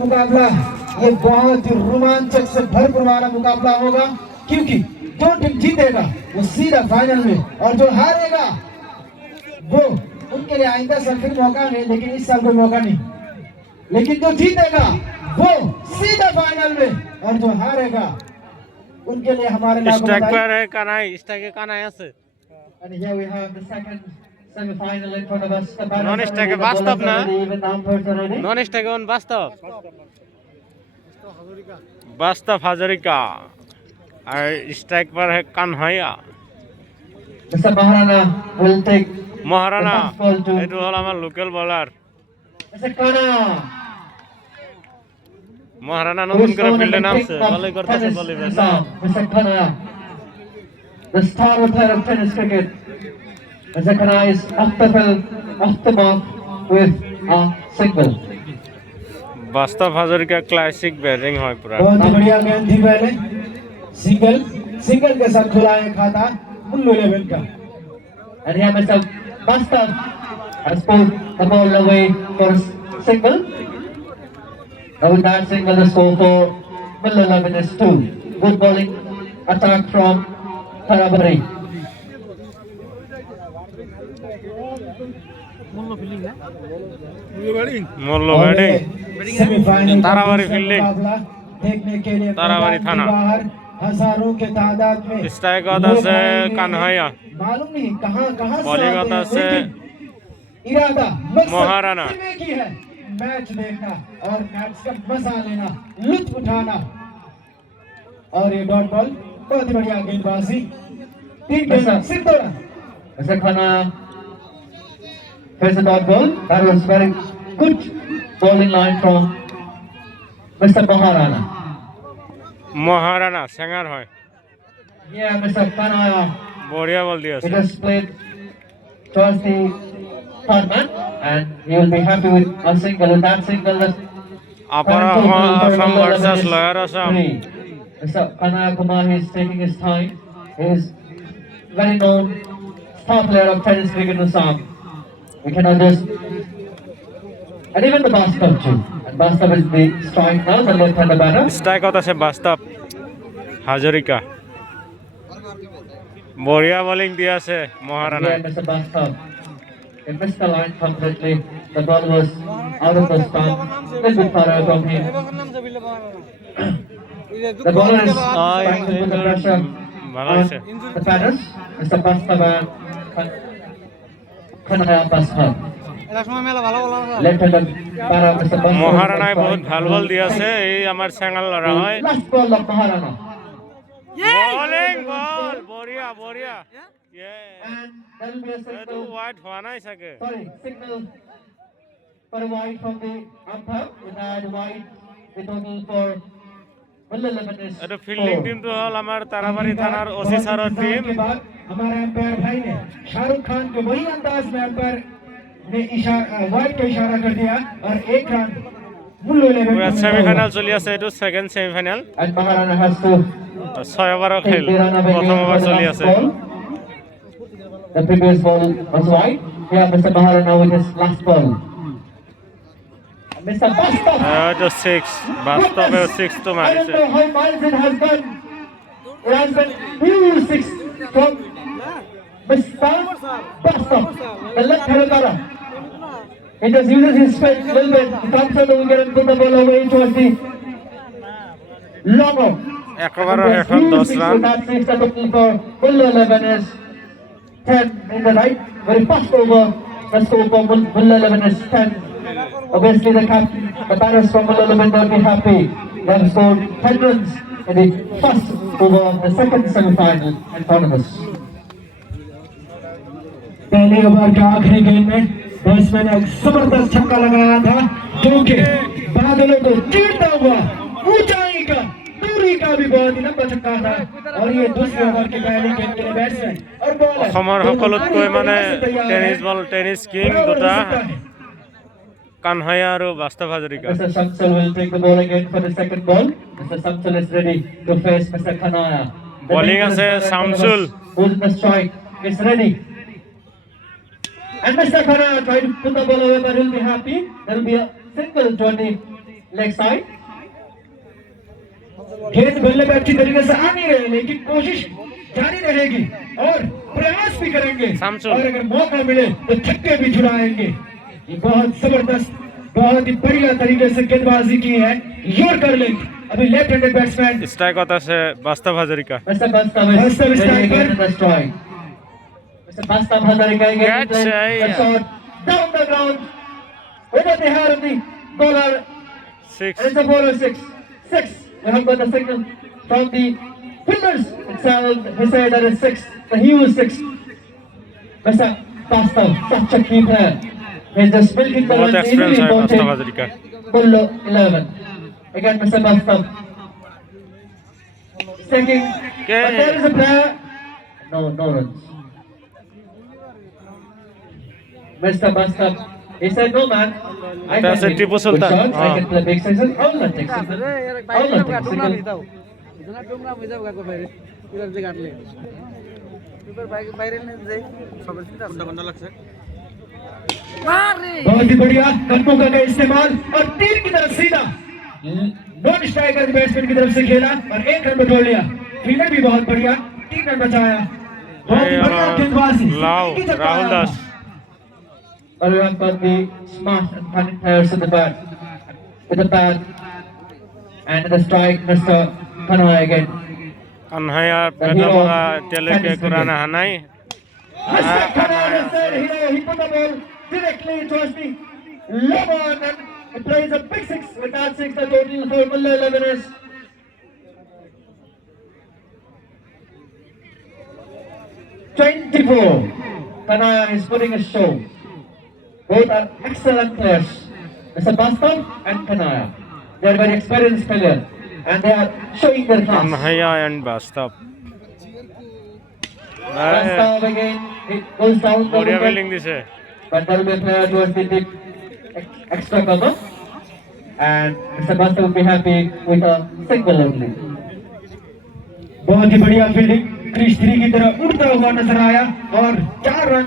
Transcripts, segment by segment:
मुकाबला ये बहुत ही रोमांचक से भरपूर वाला मुकाबला होगा, क्योंकि जो टीम जीतेगा वो सीधा फाइनल में, और जो हारेगा वो उनके लिए आइंदा साल फिर मौका नहीं, लेकिन इस साल कोई मौका नहीं। लेकिन जो जीतेगा वो सीधा फाइनल में, और जो हारेगा उनके लिए हमारे स्ट्राइक पर है कानाई, स्ट्राइक कानाई আছে। And here we have the second semi-final in front of us. নন স্ট্রাইকে বাস্তব না, নন স্ট্রাইকে অন বাস্তব, বাস্তব হাজারিকা আর স্ট্রাইক पर है Kanhaiya. Mr. Maharana will take Maharana এটো হল আমার লোকাল বলার Mr. Kana. মহারানা নতুন করে ফিল্ডে নামছে, ভালোই করতেছে বলিবেন। Mr. Kana, the star player of tennis cricket. Mr. Kana is off the mark with a single. বাস্তব হাজারিকা ক্লাसिक बैटिंग হয় पूरा। बहुत बढ़िया गेंद थी पहले, सिंगल के साथ खुला है खाता मुल्लू लेवल का। And here Mr. Bastav has pulled the ball away for single. Now with that single, the score for Mullu 11 is 2. Good bowling attack from Tarabari. Mullo batting, Tarabari fielding, देखने के लिए ताराबारी थाना, हजारों के तादाद में स्ट्राइक होता से कान्हाइया, मालूम नहीं कहां बॉलिंग होता से इरादा महाराणा की है मैच देखना और मैच का मजा लेना, लुत्फ उठाना। और ये डॉट बॉल बहुत ही बढ़िया गेंदबाजी, 3 गेंद सिर्फ 2 रन। ऐसा खाना फिर से dot ball, that was very good bowling line from Mr. Maharana. Maharana সেঙ্গার হয়। Yeah, Mr. Kanaya. বড়িয়া বল দিয়েছে। It has played towards the third man, and he will be happy with a single. And that single that আপনারা from versus lawyer Assam. Mr. Kanaya Kumar is taking his time. He is very known star player of tennis cricket in Assam. We cannot just, and even the Bastav too. And Bastav is the strike now, the left-hander batter. Strike হতাছে Bastav Hazarika, বড়িয়া bowling দিয়েছে Maharana. Yeah, Mr. Bastav. He missed the line completely. The ball was out of the stump. Little bit far away from him. The bowler is trying to put the pressure ভালো on হয়েছে। the batters. Mr. Bastav and Kanaya Bastav. Left-hander batter Mr. Bastav. মহারানায় বহুত ভাল বল দিয়েছে, এই আমার স্যাঙ্গাল লড়া হয়। Last ball of Maharana. Bowling ball বড়িয়া বড়িয়া, And there will be a এটো signal. ওয়াইড হওয়া নাই থাকে। Sorry, signal for a wide from the umpire. With that wide, the total for Mullu 11 is এটো ফিল্ডিং 4. টিমটো হল আমার তারাবাড়ি থানার ওসি স্যারের টিম। के बाद हमारे अंपायर भाई ने शाहरुख खान के वही अंदाज में अंपायर ने वाइड को इशारा कर दिया और 1 रन मुल्लू 11 সেমিফাইনাল চলি আছে, এটো second semifinal. and Maharana has to 6 ওভারও খেল, প্রথম ওভার চলি আছে। The previous ball was wide. Here Mr. Maharana with his last ball. Mr. Bastav. এটো 6 বাস্তবে 6 তো I don't মারিছে। know how miles it has gone. It has been huge 6 from Mr. Bastav, the left-hander batter. He just uses his strength a little bit. He comes out and get and put the ball away towards the longer. একেবারে এখন 10 run. With that 6, the total for Mullu 11 is 10 in the right. Very fast over. The score for Mullu 11 is 10. Obviously, the batters from Mullu 11 don't be happy. They have scored 10 runs in the first over of the second semi-final in front of us. पहले over के आखिरी गेंद में batsman ने एक जबरदस्त छक्का लगाया था, जो कि बादलों को चीरता हुआ ऊंचाई का दूरी का भी बहुत ही लंबा छक्का था। और ये दूसरे ओवर की पहली गेंद के लिए बैट्समैन और बॉलर অসমৰ সকলোতকৈ মানে টেনিছ বল, টেনিছ কিং দুটা কানহাইয়া আৰু বাস্তৱ Hazarika. Mr. Samsul will take the ball again for the second ball. Mr. Samsul is ready to face Mr. Kanaya. Bowling আছে Samsul. Who's in the strike is ready. And Mr. Kanaya tried to put the ball away, but he'll be happy. There will be a single 20 leg side. गेंद बल्ले पे अच्छी तरीके से आ नहीं रहे, लेकिन कोशिश जारी रहेगी और प्रयास भी करेंगे, शामसुल। और अगर मौका मिले तो छक्के भी छुड़ाएंगे। ये बहुत जबरदस्त, बहुत ही बढ़िया तरीके से गेंदबाजी की है यॉर्कर लेग। अभी लेफ्ट हैंडेड बैट्समैन स्ट्राइक होता है बास्तव Hazarika. Mr. Bastava is Bastava is very striker. again in the strike. Mr. Bastava Hazarika again Catch, playing yeah. the shot down the ground over the head of the bowler. 6 And it's a bowler 6. 6. We have got the signal from the fielders itself. He said that it's 6. So he was 6. Mr. Bastava, such a key player. He's just milking the बहुत runs experience easily है बास्तव approaching Hazarika. below 11. Again, Mr. Bastava. Taking, Okay. but there is a player. No runs. Mr. Bastava, he said, no man. I That's can a Tipu hit Sultan. good shots. I Ah. can play big sixes. All not take signal. All not take signal. बहुत ही बढ़िया कदमों का इस्तेमाल और तीर की तरफ सीधा नॉन स्ट्राइकर बैट्समैन की तरफ से खेला और 1 रन बटोर लिया। फील्डर भी बहुत बढ़िया, 3 रन बचाया। बहुत ही बढ़िया गेंदबाजी। लाओ, की तरफ राहुल आया। दास। But we have got the smart and cunning players with the bat. With the bat. And in the strike, Mr. Kanhai again. अनहाया पैदा होगा टेले के Khurana Hanoi. Mr. Kanhai is there. He put the ball directly towards the low on and he plays a big 6. With that 6, the total for Mulla 11 is 24. Kanhai is putting a show. Both are excellent players. Mr. Bastava and Kanhai. They are very experienced players and they are showing their class. अनहाया and Bastav. Bastava again, it goes down the बढ़िया wicket, fielding दिसे। but there will be a player towards the deep extra cover. And Mr. Bastava will be happy with a single only. बहुत ही बढ़िया fielding, crease 3 की तरफ उड़ता हुआ नजर आया और 4 रन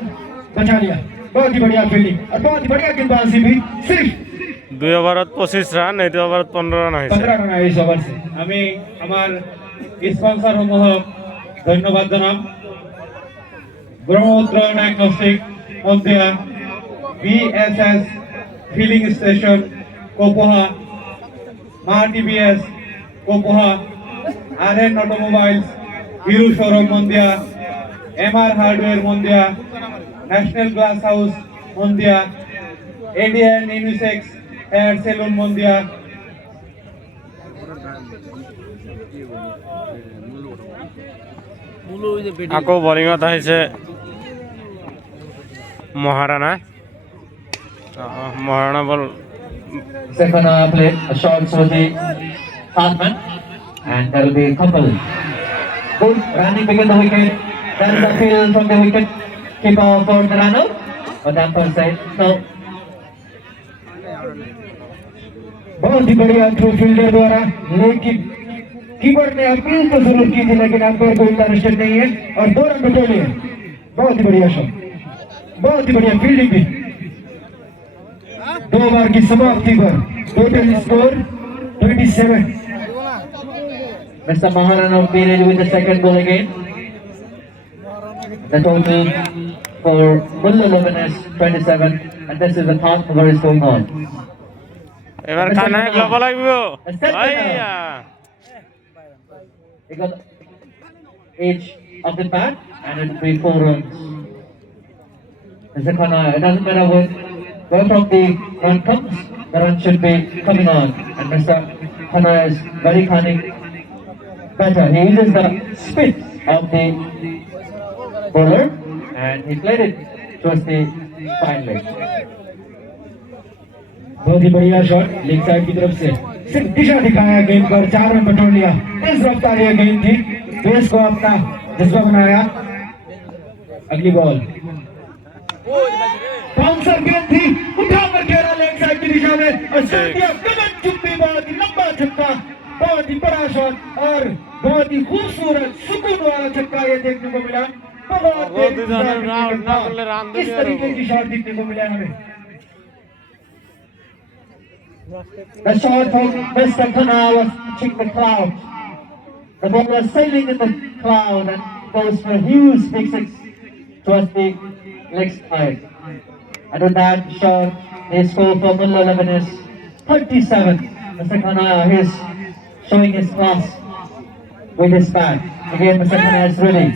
बचा लिया। बहुत ही बढ़िया फील्डिंग और बहुत ही बढ़िया गेंदबाजी भी। सिर्फ 2 ओवरत 25 रान, 2 ओवरत 15 রান হয়েছে। 15 রান इस ओवर से। আমি আমার স্পন্সর সমূহ ধন্যবাদ জানাম। Brahmaputra diagnostic Mandia, BSS filling station Kopoha, Maa TVS Kopoha, RN automobiles Hero showroom Mandia, MR hardware Mandia, national glass house Mandia, ADN unisex hair salon Mandia, আকৌ বলিঙত আহিছে মহাৰাণা। মহাৰাণা বল Second play, a shot for the Hartman, and there will be a couple. Good running begin the wicket. Then the field from the wicket keeper for the run out. But the umpire said no. बहुत ही बढ़िया through fielder द्वारा, लेकिन keeper ने appeal तो जरूर की थी, लेकिन अंपायर को इंटरेस्टेड नहीं है और 2 रन बटोर लिए। बहुत ही बढ़िया शॉट, बहुत ही बढ़िया फील्डिंग भी। 2 ओवर की समाप्ति पर total score 27। Mr. Maharana will be ready with the second ball again. The total for Mulla 11 is 27, and this is the third over is going on. এবার কানায় লব লাগব। আইয়া He got each of the bat, and it will be 4 runs. Mr. Khanna, it doesn't matter where from the run comes, the run should be coming on. And Mr. Khanna is very cunning batter. He uses the spin of the bowler, and he played it towards the fine leg. बहुत ही बढ़िया shot leg side की तरफ से, सिर्फ दिशा दिखाया गेंद पर, 4 run बटोर लिया। तेज रफ्तार ये गेंद थी, पेस को अपना जज्बा बनाया। अगली बॉल बाउंसर गेंद थी, उठाकर खेला लेग साइड की दिशा में और चल दिया गगन चुंबी, बहुत ही लंबा छक्का, बहुत ही बड़ा शॉट और बहुत ही खूबसूरत सुकून वाला छक्का ये देखने को मिला। बहुत इस तरीके की शॉट देखने को मिला हमें। The shot from Mr. Kana was touching the cloud. The ball was sailing in the cloud and goes for a huge big six towards the leg side. And with that shot, the score for Mulla 11 is 37. Mr. Kana is showing his class with his bat. Again, Mr. Kana is ready.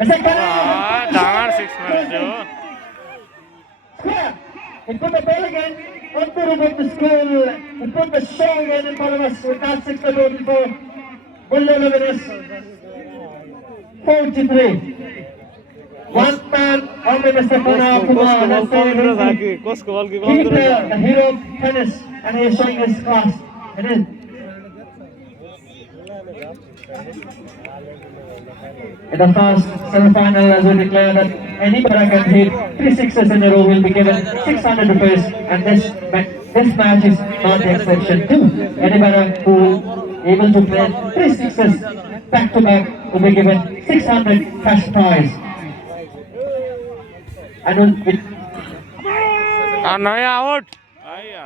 Mr. Kana! ডাঙৰ 6 মাৰিছো Square! He put the ball again onto the school. He put the show again in front of us with that 6 total for Mulla 11 is 43. One man only Mr. Kana Kumar has saved his কোসকো বল কি key player, the hero of tennis, and he is showing his class. It is. In the first semi-final, as we declare that any batter can hit 3 sixes in a row will be given 600 rupees, and this match is not the exception too. Any batter who able to play 3 sixes back to back will be given 600 cash prize. And with নয় out আইয়া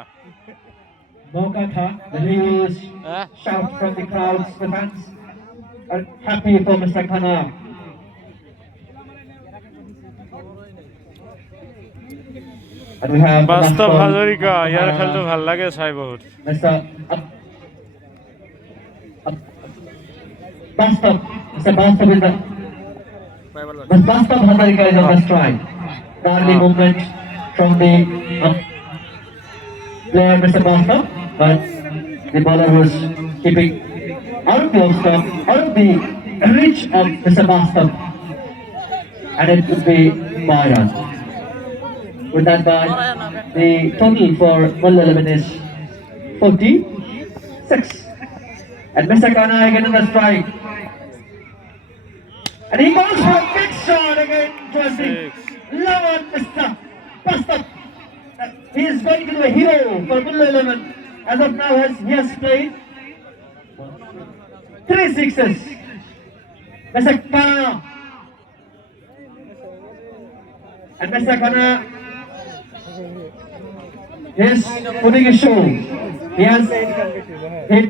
Moka tha, the huge shout from the crowds, the fans are happy for Mr. Kana. And we have বাস্তব হাজারিকা ইয়ার খেলতে ভাল লাগে চাই বহুত Mr. Bastav, Mr. Bastav is the Bastav Hazarika is on the strike. Early movement from the player Mr. Bastav, but the bowler was keeping out of the off-stump, out of the reach of Mr. Bastav, and it would be by run. With that by, the total for Mulla 11 is 46. And Mr. Kana again in the strike. And he goes for a big shot again towards the lower Mr. Bastav. He is going to be a hero for Mulla 11. As of now, he has played 3 sixes. Mr. Kana. And Mr. Kana is putting a show. He has hit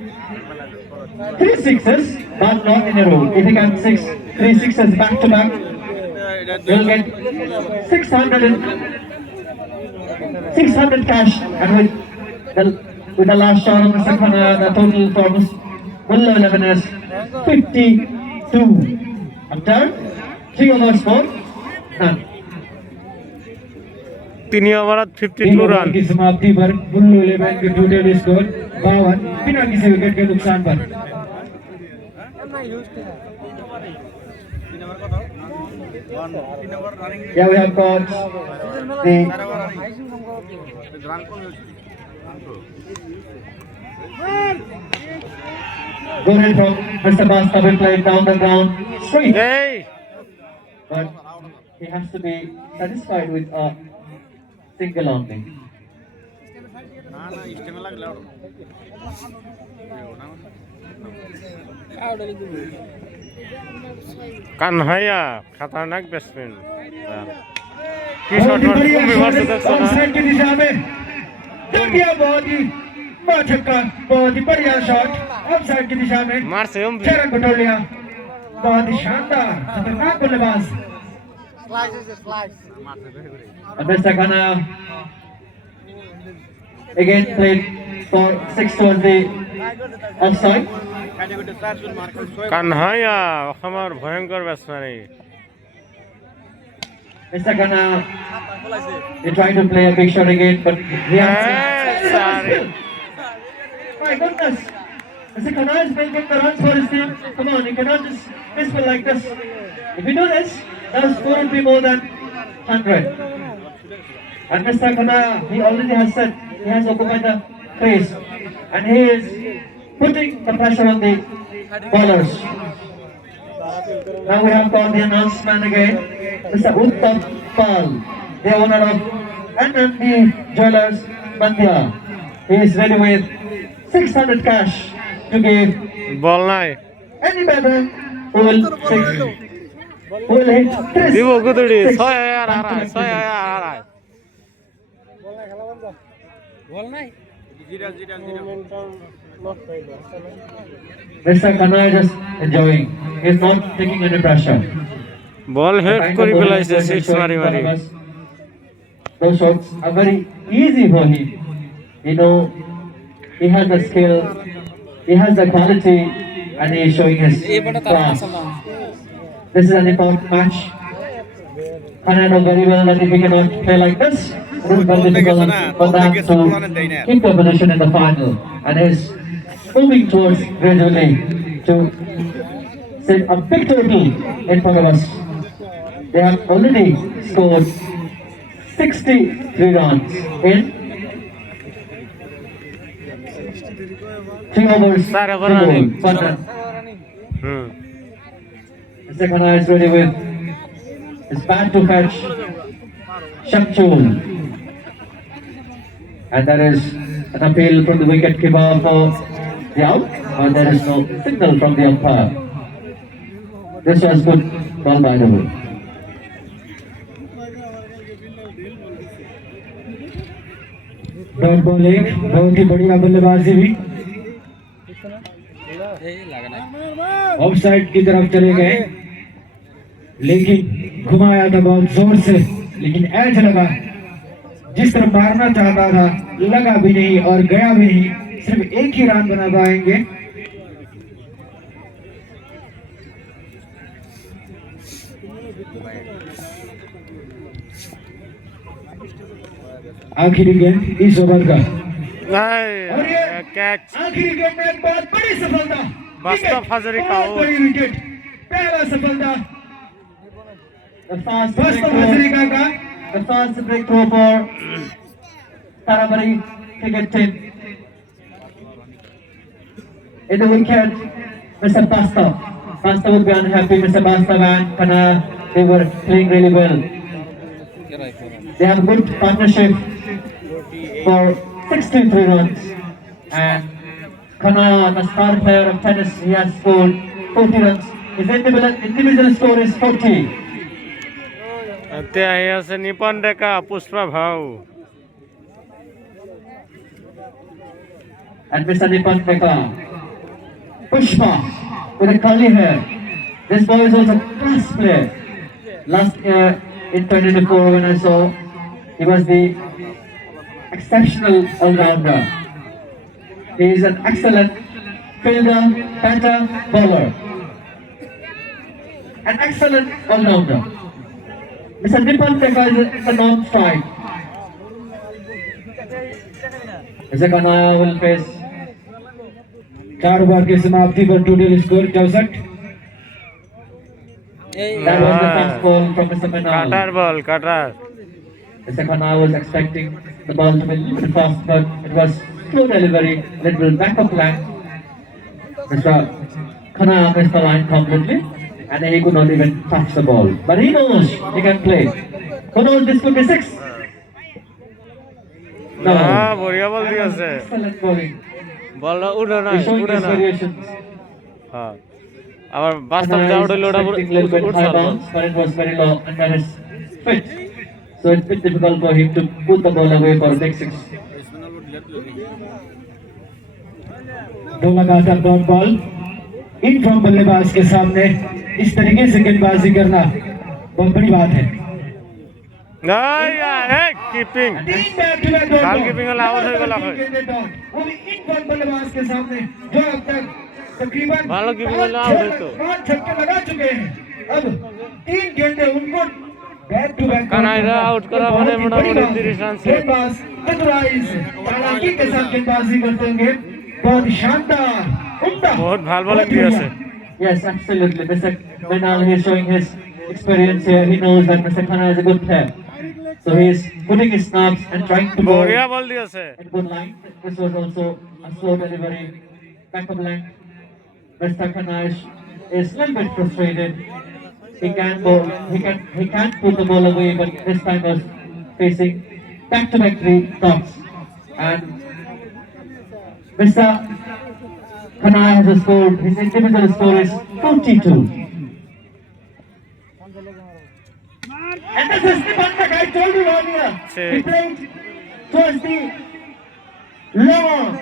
3 sixes, but not in a row. If he can 3 sixes back to back, he'll get 600 cash. And with the last shot of Mr. Kana, the total for Mulla 11 is 52. After 3 overs for none. 3 ओवरात 52 run की समाप्ति पर मुल्लू 11 के total score 52 बिना किसी wicket के नुकसान पर। Yeah, we have got the good hit from Mr. Bastav will play down the ground straight, এই but he has to be satisfied with a single only. Kanhaiya खतरनाक बैट्समैन की शॉट और कुंभी मार सकता है ऑफसाइड की दिशा में दिया बहुत ही छक्का, बहुत ही बढ़िया शॉट ऑफसाइड की दिशा में मार से हम चरण बटोर लिया, बहुत ही शानदार खतरनाक बल्लेबाज। And Mr. Kana again played for 6 towards the offside. Kanhaiya অসমৰ ভয়ংকৰ batsman Mr. Kana, he tried to play a big shot again, but he has. sorry. My goodness! Mr. Kana is making the runs for his team. Come on, you cannot just miss one like this. If you do this, the score will be more than 100. And Mr. Kana, he already has said he has occupied the crease, and he is putting the pressure on the bowlers. Now we have got the announcement again. Mr. Uttam Pal, the owner of NMD Jewelers, Bandya. He is ready with 600 cash to give বল নাই any batter who will hit 3 দিব গুদুড়ি six 6000 back to হারায় back 6000 হারায় Mr. Kanai is just enjoying. He's not taking any pressure. Ball head The kind করে of bowling ফেলাইছে he's 6 showing মারি in মারি front of us, those shots are very easy for him. You know, he has the skill, he has the quality, and he is showing his class. This is an important match. And I know very well that if he cannot play like this, it is very difficult for them to keep their position in the final. And he is moving towards gradually to set a big total in front of us. They have already scored 63 runs in 3 overs. Sir, 2 over running. balls, 1 run. Hmm Mr. Khanna is ready with his bat to fetch Shakchul. And there is an appeal from the wicket keeper for the out, but there is no signal from the umpire. This was good ball by the way. Dot ball एक बहुत ही बढ़िया बल्लेबाजी भी of side की तरफ चले गए लेकिन घुमाया था बहुत जोर से लेकिन एज लगा जिस तरह मारना चाहता था लगा भी नहीं और गया भी नहीं सिर्फ एक ही रन बना पाएंगे आखिरी गेंद इस ओवर का और ये ক্যাচ आखिरी गेंद में एक बहुत बड़ी सफलता वास्तव हाजरी का बहुत आउट। बड़ी विकेट पहला सफलता The fast वास्तव breakthrough, हजरिका का the fast breakthrough for Tarabari cricket team. In the wicket, Mr. Basta. Basta would be unhappy. Mr. Basta and Khanna, they were playing really well. They have good partnership for 63 runs. And Khanna, the star player of tennis, he has scored 40 runs. His individual score is 40. এতিয়া আহি আছে নিপন ডেকা পুষ্পা ভাও And Mr. Nipan Pekka. Pushpa with a curly hair. This boy is also a class player. Last year in 2024 when I saw, he was the exceptional all-rounder. He is an excellent fielder, batter, bowler. An excellent all-rounder. Mr. Nipan Pekka is a non-strike. Mr. Kanaya will face 4 over की समाप्ति पर total score 64 that was the first ball from Mr. Manal. Cutter ball cutter Mr. Kanaya was expecting the ball to be a little bit fast, but it was slow delivery, little backup line. Mr. Kanaya missed the line completely, and he could not even touch the ball. But he knows he can play. Who knows this could be 6? না বড়িয়া বল দিয়েছে Excellent bowling. বলটা উঠে না He's showing উঠে his না variations. হ্যাঁ আবার বাস্তব Kanaya যা is উঠে ওটা expecting a little bit high bounce, but it was very low, and that is fit. So it's a bit difficult for him to put the ball away for a big 6. दो लगातार dot ball in from बल्लेबाज के सामने इस तरीके से गेंदबाजी करना बहुत बड़ी बात है কিপিং तीन बैक टू बैक डॉट काल बॉल। कीपिंग वाला आउट हो गया लगातार तीन गेंदें डॉट, वो भी इन फ्रॉम बल्लेबाज के सामने जो अब तक तकरीबन भालो कीपिंग वाला आउट है तो। 5 छक्के लगा चुके हैं अब 3 गेंदें उनको back to back Canada out करा मैंने मोटामोटी 30 रन से। गेंदबाज चतुराई से चालाकी के साथ गेंदबाजी करते होंगे बहुत शानदार उम्दा बहुत ভাল বল बहुत দিয়েছে बढ़िया। Yes, absolutely. Mr. Manal is showing his experience here. He knows that Mr. Khanna is a good player. So he is putting his snaps and trying to bowl বড়িয়া বল দিয়েছে at good line. This was also a slow delivery, backup line. Mr. Khanna is a little bit frustrated. He can bowl, he can't put the ball away, but this time was facing back-to-back 3 stops. And Mr. Khanna has scored, his individual score is 42. And this is the one that I told you earlier. He played towards the long,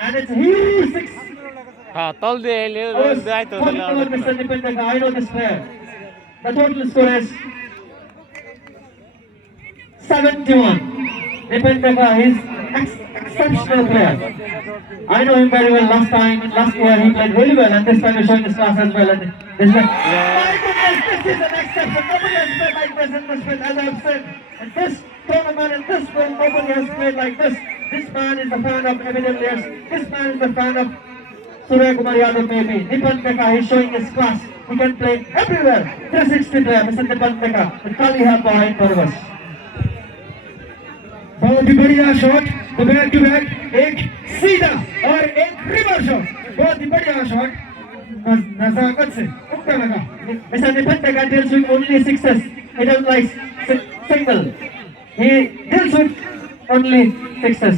and it's huge six. হ্যাঁ তল দিয়ে এলে I was দেয় তো talking about Mr. Nipendaka. I know this player. The total score is 71. Nipendaka is exceptional player. I know him very well. Last year he played really well, and this time he's showing his class as well. And this one, my goodness, this is an exception. Nobody has played like this in this field, as I've said. And this tournament in this field, nobody has played like this. This man is a fan of Evan Elias. This man is a fan of Surya Kumar Yadav maybe. Nipendaka is showing his class. He can play everywhere. 360 player, Mr. Nipendaka. The Kali have behind for us. बहुत ही बढ़िया shot, तो back to back एक सीधा और एक reverse shot, बहुत ही बढ़िया shot, नजाकत से उठा लगा। Mr. Nipendaka deals with only sixes. He doesn't like single. He deals with only sixes.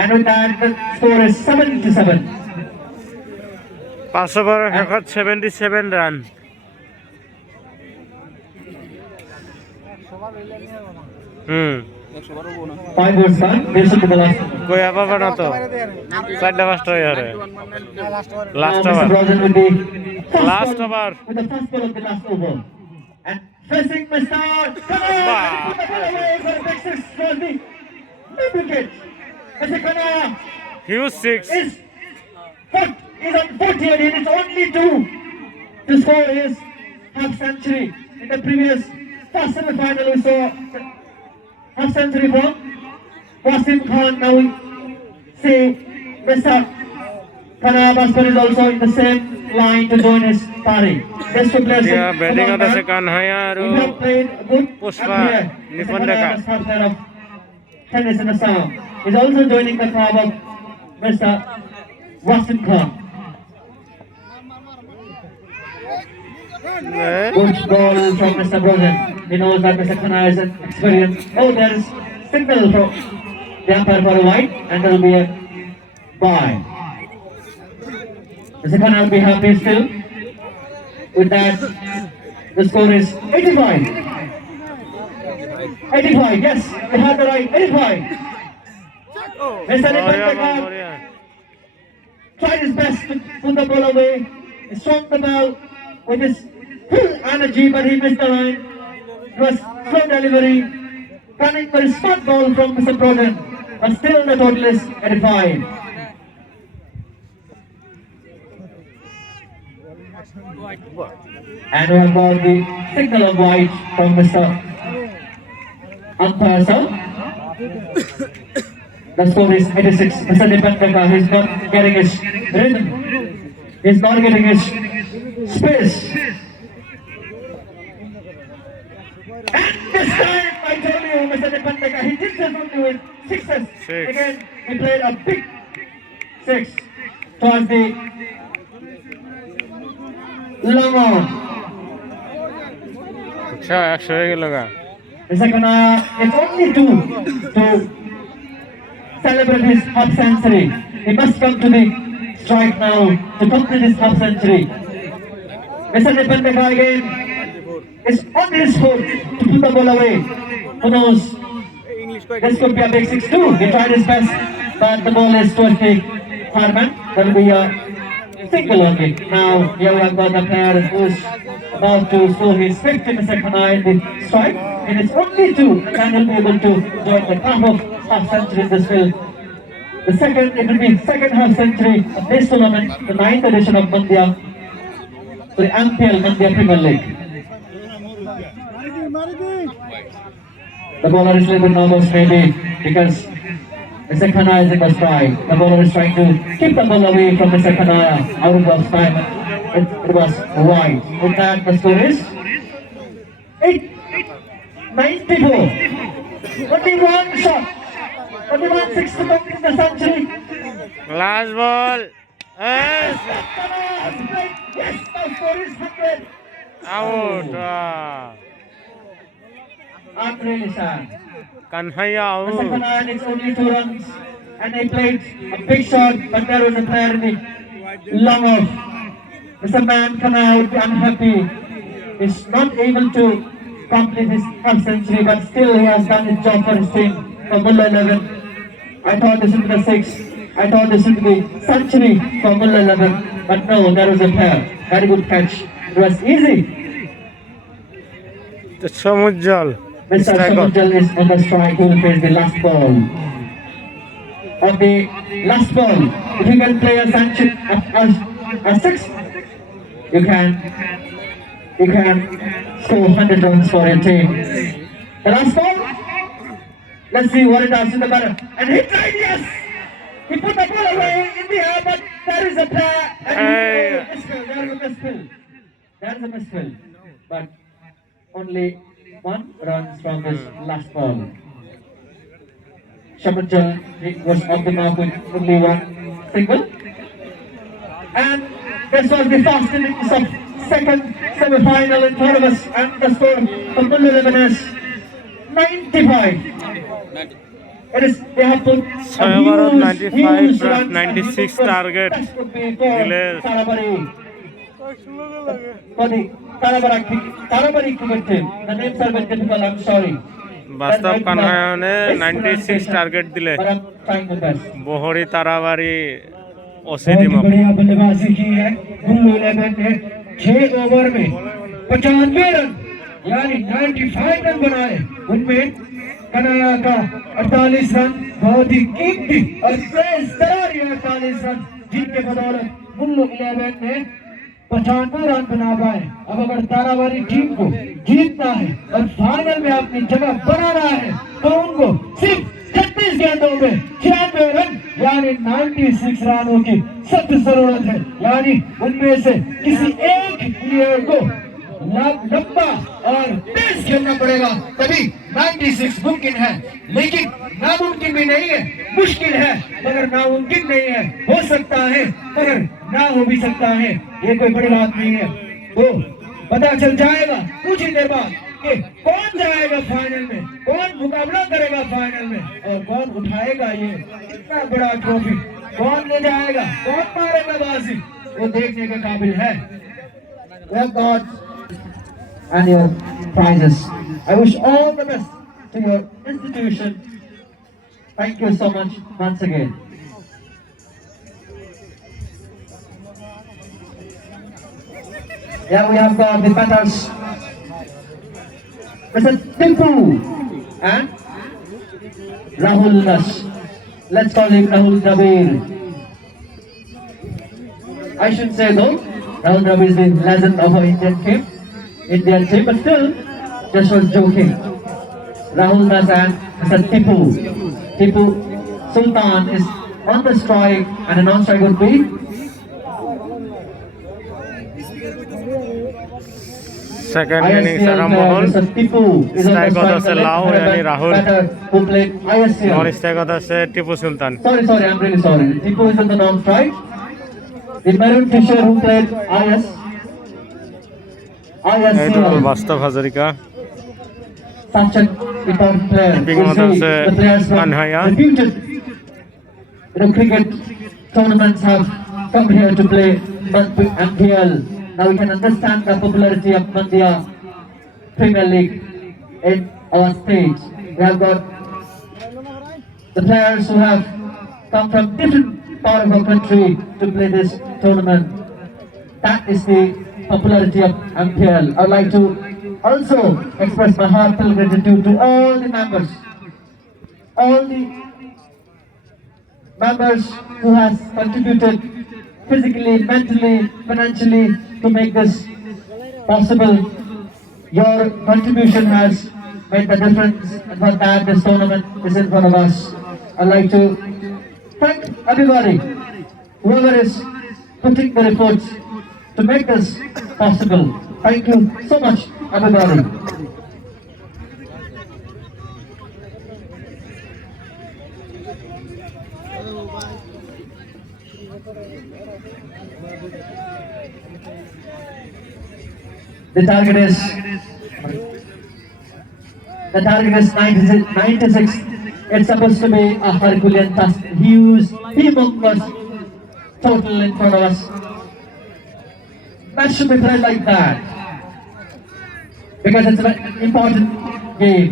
And with that, the score is 7-7. 5 over 177 run. Hmm 5 overs done. This should be the last. কই আবার না তো 4টা 5টা হয়ে আরে last Mr. Over Brozen with the first Last ball, over. with the first ball of the last over. And facing Mr. Kanaya. Wow. Put the ball away for a big six for the wicket. Mr. Kanaya huge 6 is on 48 and it's only 2 to score his half century. In the previous first semi-final we saw half century from Wasim Khan. Now we see Mr. Kanaya Bhaskar is also in the same line to join his party. Best two players Yeah, batting of the second higher. He have played good Pushpa up here. Mr. Nipendaka. Kanaya Bhaskar, player of tennis in Assam. He's also joining the club of Mr. Wasim Khan. Good ball from Mr. Brogan. He knows that Mr. Kanaya is an experience. Oh, there is signal from the umpire for a wide, and there will be a bye. Mr. Kanaya will be happy still. With that, the score is 85. 85, yes, you had the right, 85. Mr. Nipendaka tried his best to put the ball away. He struck the ball with his full energy, but he missed the line. It was slow delivery, running for a smart ball from Mr. Broden, but still the total is 85. And we have got the signal of white from Mr. Umpire, sir. The score is 86. Mr. Nipendaka, he's not getting his rhythm. He's not getting his space. And this time, I told you, Mr. Nipendaka, he did this only with sixes. Six. Again, he played a big six towards the long on. আচ্ছা 100 হয়ে গেল গা Mr. Kanaya, it's only 2 to celebrate his half century. He must come to the strike now to complete his half century. Mr. Nipendaka again is on his foot to put the ball away. Who knows? This could be a big 6-2. He tried his best, but the ball is towards the Harman. That will be a single only. Now here we have got the player who is about to score his 50th Mr. Kanaya in the strike. And it's only 2, and he'll be able to join the half of half century in this field. The second, it will be second half century of this tournament, the 9th edition of Mandya, the MPL Mandya Premier League. The bowler is a little bit nervous maybe because Mr. Kanaya is in the strike. The bowler is trying to keep the ball away from Mr. Kanaya out of time. It was wide. With that, the score is 94. Only one shot. Only 1 6 to complete the century. Last ball Yes, the score is 100. Out I'm really sad. Kanhaiya Mr. Out Kanaya needs only 2 runs, and he played a big shot, but there was a player in the long off. Mr. Man Kanaya would be unhappy. He's not able to complete his half century, but still he has done his job for his team for Mulla 11. I thought this would be the 6. I thought this would be century for Mulla 11. But no, there was a pair. Very good catch. It was easy. Samujjal Mr. Striker Samujal is on the strike. He will face the last ball. On the last ball, if you can play a century, a 6, you can score 100 runs for your team. The last ball, let's see what it does in the batter. And he tried, yes! He put the ball away in the air, but there is a player. And there is a misfield. There is a misfield. But only 1 run from this last ball. Shamujal was on the mark with only 1 single. And this was the first innings of second semi-final in front of us, and the score for Mulla 11 is 95. It is, they have put a huge 95 run, 96 and target. that would be for Dile. Tarabari. For the Tarabari cricket team. The names are very difficult, I'm sorry. বাস্তব কানহায়নে 96 target দিলে But I'm trying my best. বহরি Tarabari बहुत OCD ही बढ़िया बल्लेबाजी की है मुल्लू 11 ने 6 over में 95 run यानी 95 रन बनाए। उनमें कनाडा का 48 रन बहुत ही कीमती और बेसरार 48 रन जिनके बदौलत मुल्लू 11 ने 95 रन बना पाए। अब अगर तारावारी टीम को जीतना है और फाइनल में अपनी जगह बनाना है तो उनको सिर्फ 36 गेंदों में 96 रन यानी 96 रनों की सख्त जरूरत है। यानी उनमें से किसी एक प्लेयर को लंबा और तेज खेलना पड़ेगा, तभी 96 मुमकिन है। लेकिन नामुमकिन भी नहीं है, मुश्किल है मगर नामुमकिन नहीं है। हो सकता है मगर ना हो भी सकता है, ये कोई बड़ी बात नहीं है। तो पता चल जाएगा कुछ ही देर बाद कि कौन जाएगा फाइनल में, कौन मुकाबला करेगा फाइनल में और कौन उठाएगा ये इतना बड़ा ट्रॉफी, कौन ले जाएगा, कौन मारेगा बाजी, वो देखने के काबिल है। Well, God, And your prizes. I wish all the best to your institution. Thank you so much once again. Yeah, we have got the batters. Mr. Timpu and Rahul Nash. Let's call him Rahul Dravid. I should say though, Rahul Dravid is the legend of our Indian team, but still, just was joking. Rahul Nash and Mr. Tipu Sultan is on the strike, and a non-strike would be second ISCL innings player আরম্ভ হল Mr. Tipu is on the Strike strike. out The আছে লাও, left yani Rahul. batter who played ISCL. Non striker আছে Tipu Sultan. Sorry, I'm really sorry. Tipu is on the non-strike. The Maroon Fisher who played এই তো ISCL. বাস্তব Hazarika. Such an important player. Keeping You on see, the the players from Kanhaya. reputed cricket tournaments have come here to play MPL. Now we can understand the popularity of Mandya Premier League in our state. We have got the players who have come from different part of our country to play this tournament. That is the popularity of MPL. I would like to also express my heartfelt gratitude to all the members who has contributed physically, mentally, financially to make this possible. Your contribution has made the difference, and for that this tournament is in front of us. I'd like to thank everybody, whoever is putting the efforts to make this possible. Thank you so much, everybody. The target is 96. It's supposed to be a Herculean task. Humongous total in front of us. Match should be played like that because it's an important game.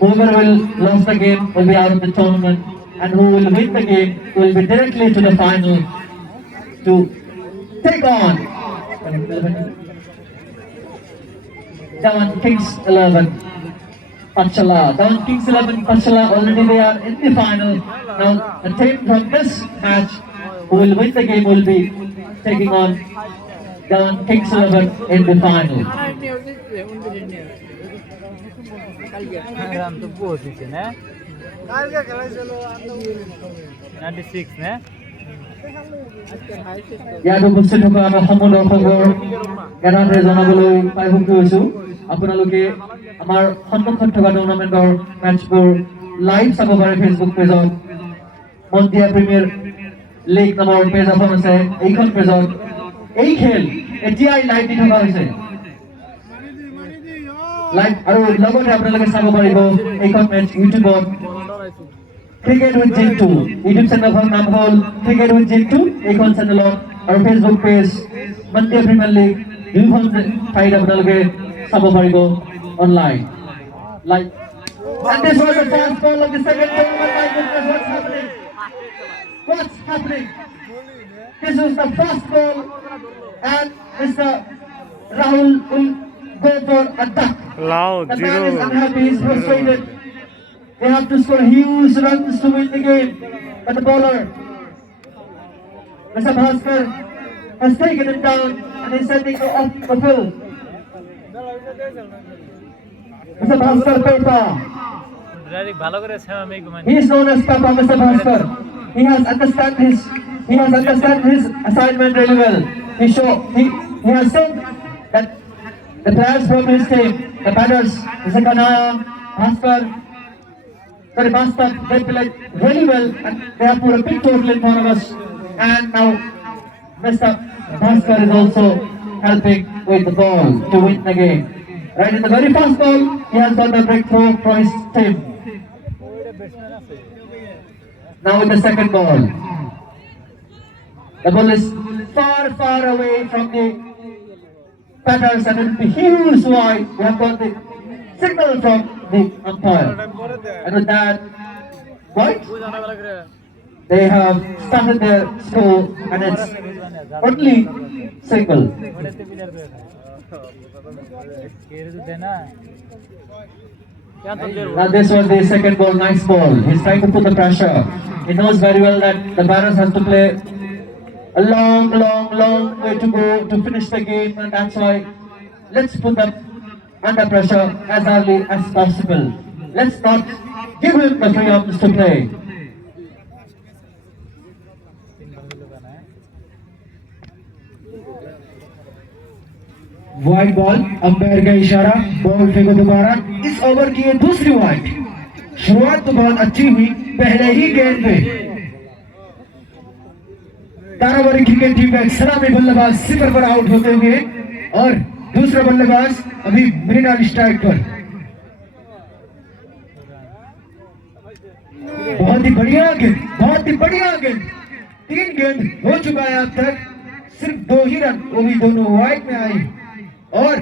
Whoever will lose the game will be out of the tournament, and who will win the game will be directly to the final to take on Dawan Kings 11 Pachala. Dawan Kings 11 Pachala already they are in the final. Now the team from this match who will win the game will be taking on Dawan Kings 11 in the final. ইয়াত উপস্থিত থকা আমাৰ সমূহ দৰ্শকৰ এনাতে জনাবলৈ পাই সুখী হৈছো আপোনালোকে আমাৰ সন্মুখত থকা টুৰ্ণামেণ্টৰ মেচবোৰ লাইভ চাব পাৰে ফেচবুক পেজত মন্দিয়া প্ৰিমিয়াৰ লীগ নামৰ পেজ এখন আছে এইখন পেজত এই খেল এতিয়াই লাইভ দি থকা হৈছে লাইভ আৰু লগতে আপোনালোকে চাব পাৰিব এইখন মেচ ইউটিউবত Cricket with Jintu YouTube channel for নাম হল Cricket with Jintu এইখন চেনেলত আৰু Facebook page Mandia premier League দুইখন ঠাইত আপোনালোকে চাব পাৰিব online live and this was the first ball of the second tournament. My goodness, what's happening this was the first ball and Mr. Rahul will go for a duck. The man is unhappy, he's frustrated. They have to score huge runs to win the game. But the bowler, Mr. Bhaskar, has taken him down and is sending him off the field. Mr. Bhaskar Papa. He is known as Papa, Mr. Bhaskar. He has understand his assignment really well. He has said that the players from his team, the batters, Mr. Kanaya, Bhaskar, sorry, Bhaskar, they played really well and they have put a big total in front of us. And now Mr. Bhaskar is also helping with the ball to win the game. Right in the very first ball, he has got the breakthrough for his team. Now with the second ball. The ball is far away from the batters and it will be huge wide. We have got the signal from the umpire. And with that, white, they have started their score and it's only single. Now this was the second ball, nice ball. He's trying to put the pressure. He knows very well that the batters have to play a long way to go to finish the game, and that's why let's put them under pressure as early as possible. Let's not give him the freedom to play. Wide ball umpire का इशारा ball फेंको दोबारा इस over की ये दूसरी wide शुरुआत तो बहुत अच्छी हुई पहले ही गेंद पे तारावरी क्रिकेट टीम का एक सलामी बल्लेबाज सिफर पर आउट होते हुए और दूसरा बल्लेबाज अभी मिडल स्ट्राइक पर बहुत ही बढ़िया गेंद 3 गेंद हो चुका है अब तक सिर्फ 2 ही रन वो भी दोनों वाइड में आई और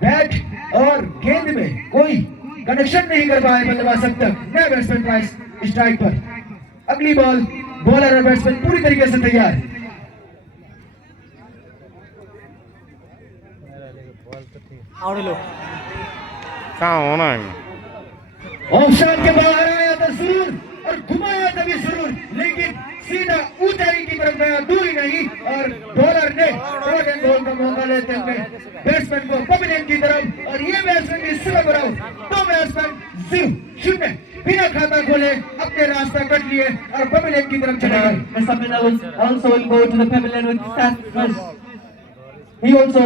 बैट और गेंद में कोई कनेक्शन नहीं कर पाए बल्लेबाज अब तक नया बैट्समैन का स्ट्राइक पर अगली बॉल बॉलर और बैट्समैन पूरी तरीके से तैयार ऑप्शन के बाहर आया था सुरूर और घुमाया था भी सुरूर लेकिन सीधा ऊंचाई की तरफ गया दूरी नहीं और बॉलर ने शॉर्ट एंड बॉल का मौका लेते हुए बैट्समैन को पवेलियन की तरफ और ये बैट्समैन भी सिर्फ बराउ 2 बैट्समैन 0 बिना खाता खोले अपने रास्ता कट लिए और पवेलियन की तरफ चले गए Mr. Minal also will go to the pavilion with sadness. He also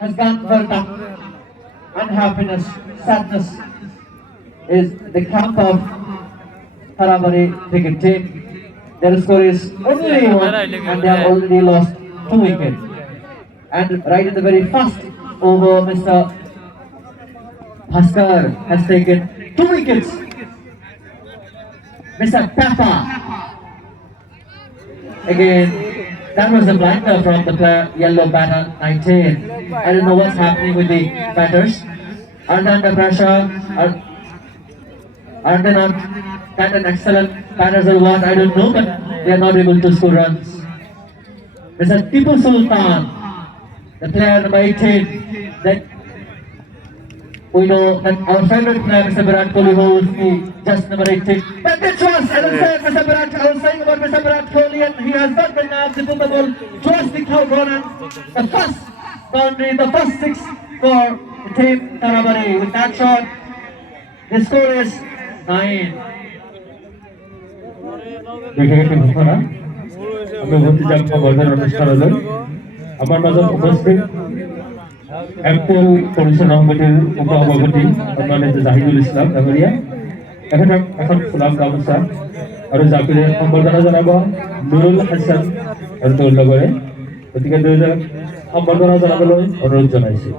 has gone for that unhappiness, sadness is the camp of Taravari cricket team. Their score is only 1 and they have already lost 2 wickets. And right in the very first over, Mr. Bhaskar has taken 2 wickets. Mr. Papa. Again, that was a blinder from the player, yellow batter 19. I don't know what's happening with the batters. Are they under pressure? Are they not that an excellent batters or what? I don't know, but they are not able to score runs. Mr. Tipu Sultan, the player number 18, that we know that our favorite player, Mr. Virat Kohli, holds the just number 18. But this was, as I said, Mr. Virat, I was saying about Mr. Virat Kohli, and he has not been asked to put the ball towards the crowd run. The first boundary, the first six for the team Tarabari. With that shot, the score is 9. আমি ভর্তি যাত্রা বর্ধন অনুষ্ঠানালয় আমার মাঝে উপস্থিত MPL পরিচালনা কমিটির উপসভাপতি সম্মানিত জাহিদুল ইসলাম ডাঙৰীয়া এখন ফুলাম গামোচা আৰু জাপিৰে সম্বৰ্ধনা জনাব নুৰুল হাছান আৰু তেওঁৰ লগৰে গতিকে দুয়োজনক সম্বৰ্ধনা জনাবলৈ অনুৰোধ জনাইছোঁ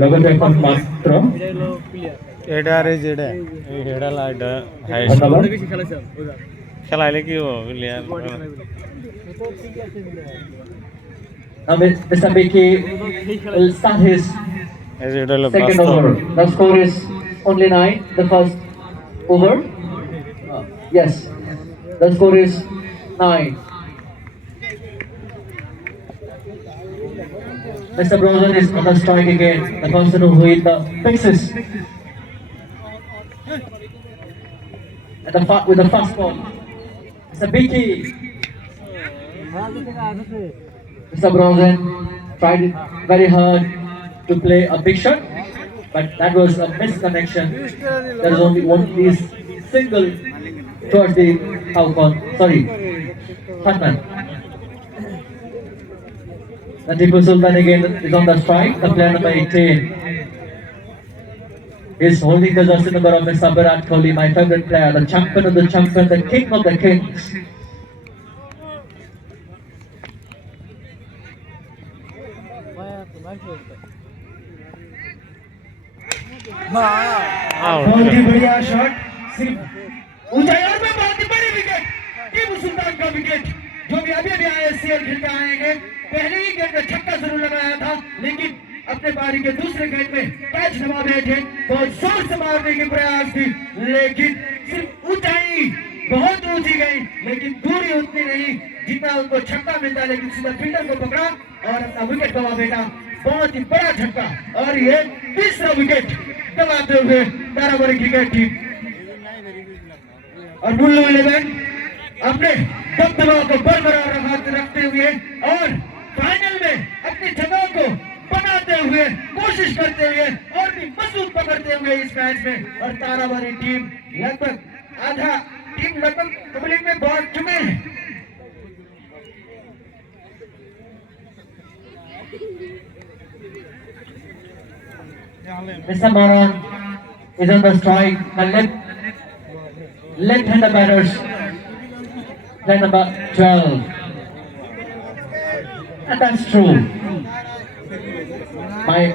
লগতে এখন পাত্ৰ এটা আর এই যেটা এই হেডালা এটা খেলাইলে কি হবো player Mr. Biki will start his এই যে এটা হলো second বাস্তব over. The score is only 9. The first over. Yes. The score is 9. Mr. Brozan is on the strike again. The person who hit the fixes. With the first ball. Mr. Biki. Mr. Brozan tried it very hard to play a big shot, but that was a misconnection. There is only one single towards the Fatman. The Tipu Sultan again is on the strike. The player number 18 is holding the jersey number of Mr. Virat Kohli, my favorite player, the champion of the champion, the king of the kings. बहुत ही बढ़िया shot सिर्फ ऊंचाई में बहुत ही बड़ी wicket Tipu Sultan का wicket जो भी अभी आईएससीएल खेलते आएंगे पहले ही गेंद में छक्का जरूर लगाया था लेकिन अपने पारी के दूसरे गेंद में कैच दबा बैठे बहुत जोर से मारने की प्रयास थी लेकिन सिर्फ ऊंचाई बहुत ऊंची गई लेकिन दूरी उतनी नहीं जितना उनको छक्का मिलता लेकिन सीधा फील्डर को पकड़ा और अपना विकेट गवा बैठा बहुत ही बड़ा छक्का और ये तीसरा विकेट गवाते हुए ताराबरी क्रिकेट टीम और बुल्लू 11 अपने दबदबा को बरकरार रखते हुए और फाइनल में अपनी जगह को बनाते हुए कोशिश करते हुए और भी मजबूत पकड़ते हुए इस मैच में और ताराबरी टीम लगभग आधा टीम लगभग कबड्डी में बहुत चुके हैं Mr. Moran is on the strike. The left-hander batters, player number 12. And that's true. My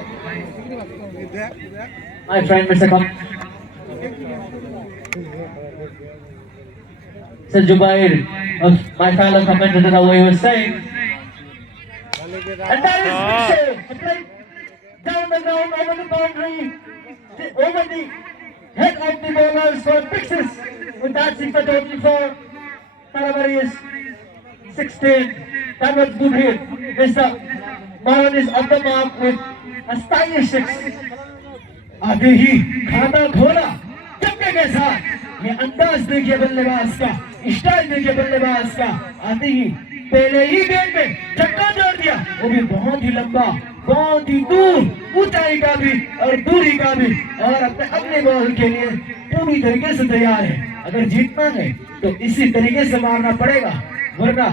friend Mr. Sir Jubair, my fellow commentator, the way he was saying. And that is Mitchell. Down the ground, over the boundary, over the head of the bowlers for fixes. With that 6 for total for Tarabari is 16. That was good hit. Mr. Mohan is up the mark with a stylish 6. आगे ही खाता खोला चक्के के साथ ये अंदाज देखिए बल्लेबाज का स्टाइल देखिए बल्लेबाज का आते ही पहले ही गेंद में छक्का जोड़ दिया वो भी बहुत ही लंबा बहुत ही दूर ऊंचाई का भी और दूरी का भी और अपने अगले बॉल के लिए पूरी तरीके से तैयार है अगर जीतना है तो इसी तरीके से मारना पड़ेगा वरना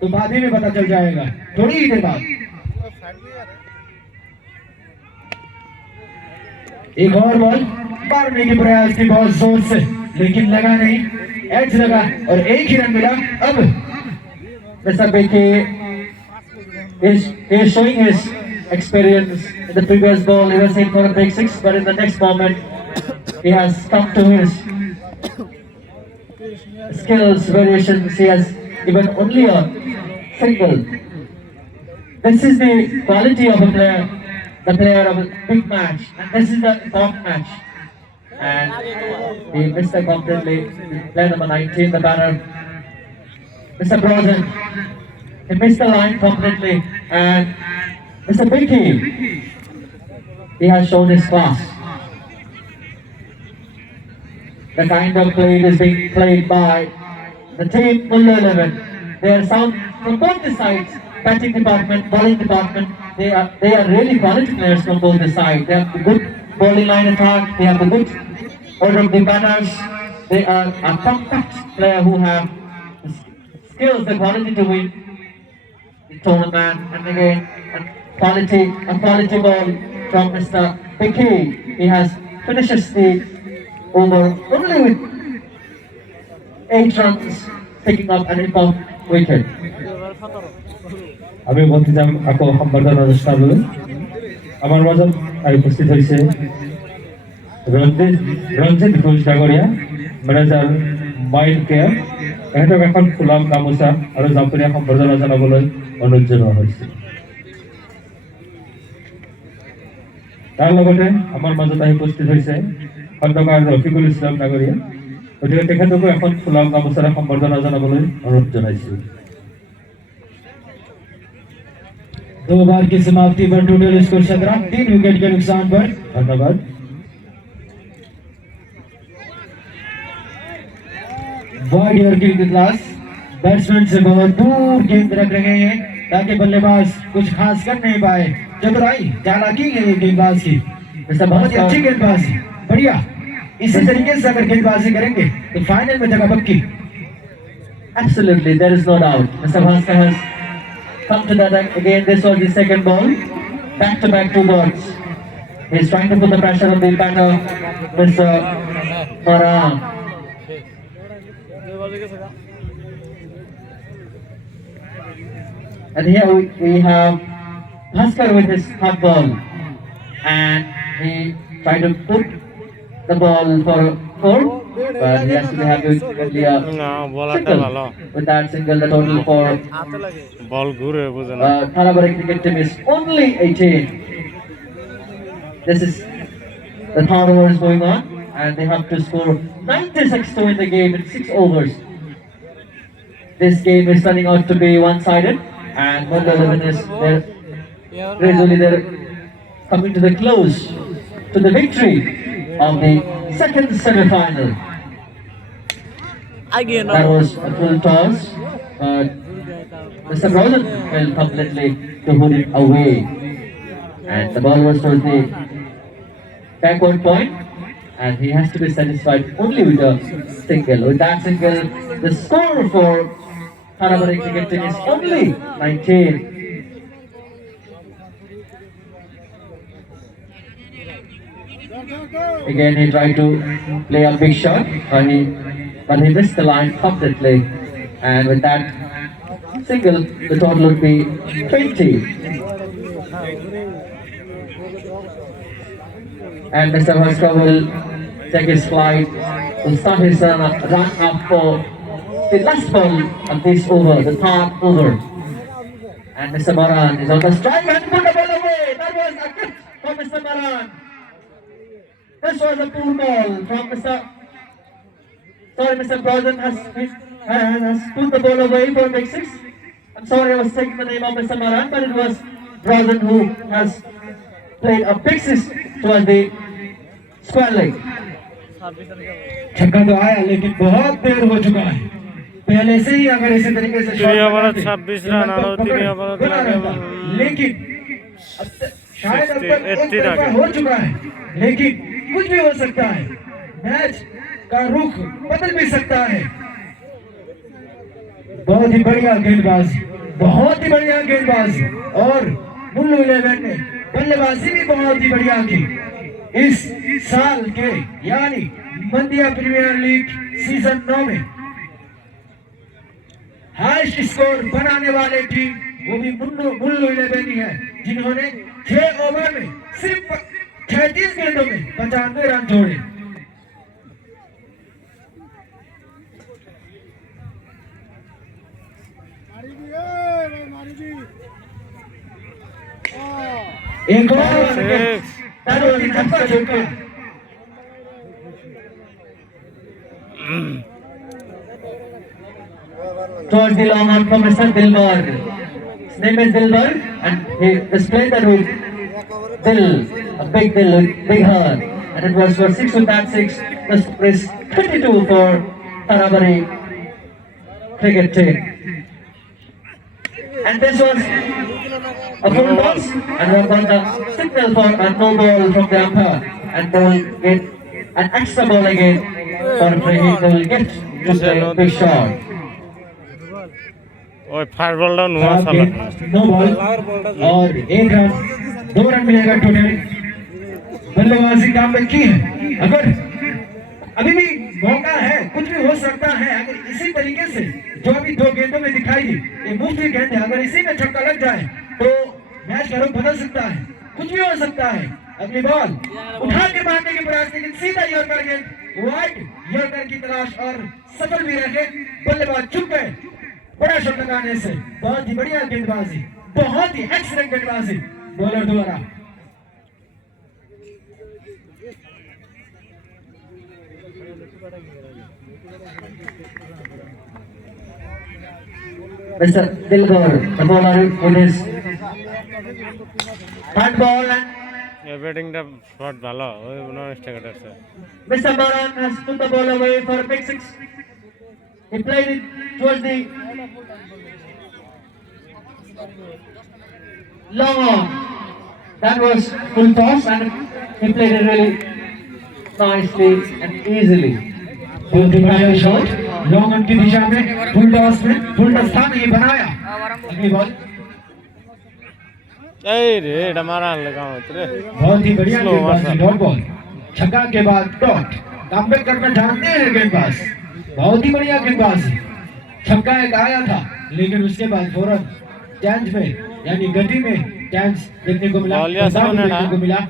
तो बाद ही में पता चल जाएगा थोड़ी ही देर बाद एक और बॉल मारने की प्रयास की बहुत जोर से लेकिन लगा नहीं एज लगा और एक ही रन मिला अब Mr. Biki is showing his experience. In the previous ball, he was in for a big 6, but in the next moment, he has come to his skills variations. He has given only a single. This is the quality of a player the player of a big match, and this is the top match. And he missed it completely. Player number 19, the banner, Mr. Brozen. He missed the line completely, and Mr. Vicky, he has shown his class. The kind of play is being played by the team Mullu 11. They are sound from both the sides, batting department, bowling department. They are really quality players from both the sides. They have the good bowling line attack. They have the good order of the batters. They are a compact player who have the skills, the quality to win the tournament. And again, a quality ball from Mr. Vicky. He has finishes the over only with 8 runs, picking up an important wicket. আমি বলতে চাম আকৌ সম্বৰ্ধনা অনুষ্ঠানলৈ আমাৰ মাজত উপস্থিত হৈছে ৰঞ্জিত ঘোষ ডাঙৰীয়া মেনেজাৰ মাইণ্ড কেয়াৰ এহেঁতক এখন ফুলাম গামোচা আৰু জাম্পনীয়া সম্বৰ্ধনা জনাবলৈ অনুৰোধ জনোৱা হৈছে তাৰ লগতে আমাৰ মাজত উপস্থিত হৈছে খণ্ডকাৰ ৰফিকুল ইছলাম ডাঙৰীয়া গতিকে তেখেতকো এখন ফুলাম গামোচাৰে সম্বৰ্ধনা জনাবলৈ অনুৰোধ জনাইছোঁ 2 ओवर की समाप्ति पर टोटल स्कोर 17 3 विकेट के नुकसान पर धन्यवाद वाइड ओवर की क्लास बैट्समैन से बहुत दूर गेंद रख रहे हैं ताकि बल्लेबाज कुछ खास कर नहीं पाए चतुराई चालाकी है ये गेंदबाज की बहुत ही अच्छी गेंदबाजी बढ़िया इसी तरीके से अगर गेंदबाजी करेंगे तो फाइनल में जगह पक्की Absolutely, there is no doubt. Mr. Bhaskar has come to that again. This was the second ball. Back to back 2 balls. He's trying to put the pressure on the batter, Mr. Maran. And here we have Bhaskar with his hot ball. And he tried to put the ball for 4. But he has to be happy with only a না বলাটা single. ভালো With that single, the total for বল ঘুরে বুঝে না Thalabari cricket team is only 18. This is the third over is going on, and they have to score 96 to win the game in 6 overs. This game is turning out to be one-sided, and Mullu 11 is there. Gradually, they're coming to the close to the victory of the second semi-final. That was a full toss, but Mr. Brozen fell completely to put it away. And the ball was towards the backward point, and he has to be satisfied only with a single. With that single, the score for Thalabari cricket team is only 19. Again, he tried to play a big shot, but he missed the line completely. And with that single, the total would be 20. And Mr. Bhaskar will take his flight, will start his run up for the last ball of this over, the third over. And Mr. Maran is on the strike and put the ball away. That was a catch for Mr. Maran. This was a poor ball from Mr. Brozen has put the ball away for big 6. I'm sorry I was taking the name of Mr. Maran, but it was Brozen who has played a big 6 towards the square leg. छक्का तो आया लेकिन बहुत देर हो चुका है पहले से ही अगर इसी तरीके से शॉट 3 ओवर लगाते, 26 तो रन लगभग और 3 ओवर बना रहता। लेकिन शायद अब तक 80 एक तरफा हो चुका है लेकिन कुछ भी हो सकता है मैच का रुख बदल भी सकता है बहुत ही बढ़िया गेंदबाजी और मुल्लू 11 ने बल्लेबाजी भी बहुत ही बढ़िया की इस साल के यानी मंडिया प्रीमियर लीग सीजन 9 में हाईएस्ट स्कोर बनाने वाले टीम वो भी मुल्लू 11 ही है जिन्होंने 6 ओवर में सिर्फ 36 गेंदों में 95 रन जोड़े एक और Six. that was the छक्का चौका। Towards the long arm from Mr. Dilbar. His name is Dilbar and he displayed that with Dil, a big Dil, big heart. And it was for 6 with that 6. The score is 22 for Tarabari cricket team. And this was a full toss and we have got the signal for a no ball from the umpire. And they will get an extra ball again for free hit. They will get to the big shot. ওই fire বলটা নোয়া खराब সালা गेंद, no ball और 1 run, 2 run मिलेगा total. बल्लेबाजी काम में की है। अगर अभी भी मौका है, कुछ भी हो सकता है। अगर इसी तरीके से जो अभी 2 गेंदों में दिखाई दी, ये मुफ्त गेंद है, अगर इसी में छक्का लग जाए तो मैच का रुख बदल सकता है, कुछ भी हो सकता है। अगली बॉल उठा के मारने के प्रयास, लेकिन सीधा यॉर्कर गेंद वाइड यॉर्कर की तलाश और सफल भी रहे। बल्लेबाज चुप गए बड़ा शॉट लगाने से। बहुत ही बढ़िया गेंदबाजी, बहुत ही एक्सीलेंट गेंदबाजी बॉलर द्वारा। Mr. Dilbar, the bowler with his third ball and এই ব্যাটিংটা শট ভালো ওই নন স্ট্রাইকার আছে Mr. Baran has put the ball away for a big 6. He played it towards the long on. That was full toss and he played it really nicely and easily. बहुत ही बढ़िया shot long on की दिशा में, full toss में, full toss था नहीं बनाया। अगली ball এই রে এটা মারা লাগা রে बहुत ही बढ़िया Slow गेंदबाजी, मारा। डॉट बॉल, छक्का के बाद डॉट, कमबैक करना जानते हैं गेंदबाज। बहुत ही बढ़िया गेंदबाजी, छक्का एक आया था लेकिन उसके बाद फौरन चांस में यानी गति में चांस देखने को मिला, बॉल या बदलाव सामने देखने ना। को मिला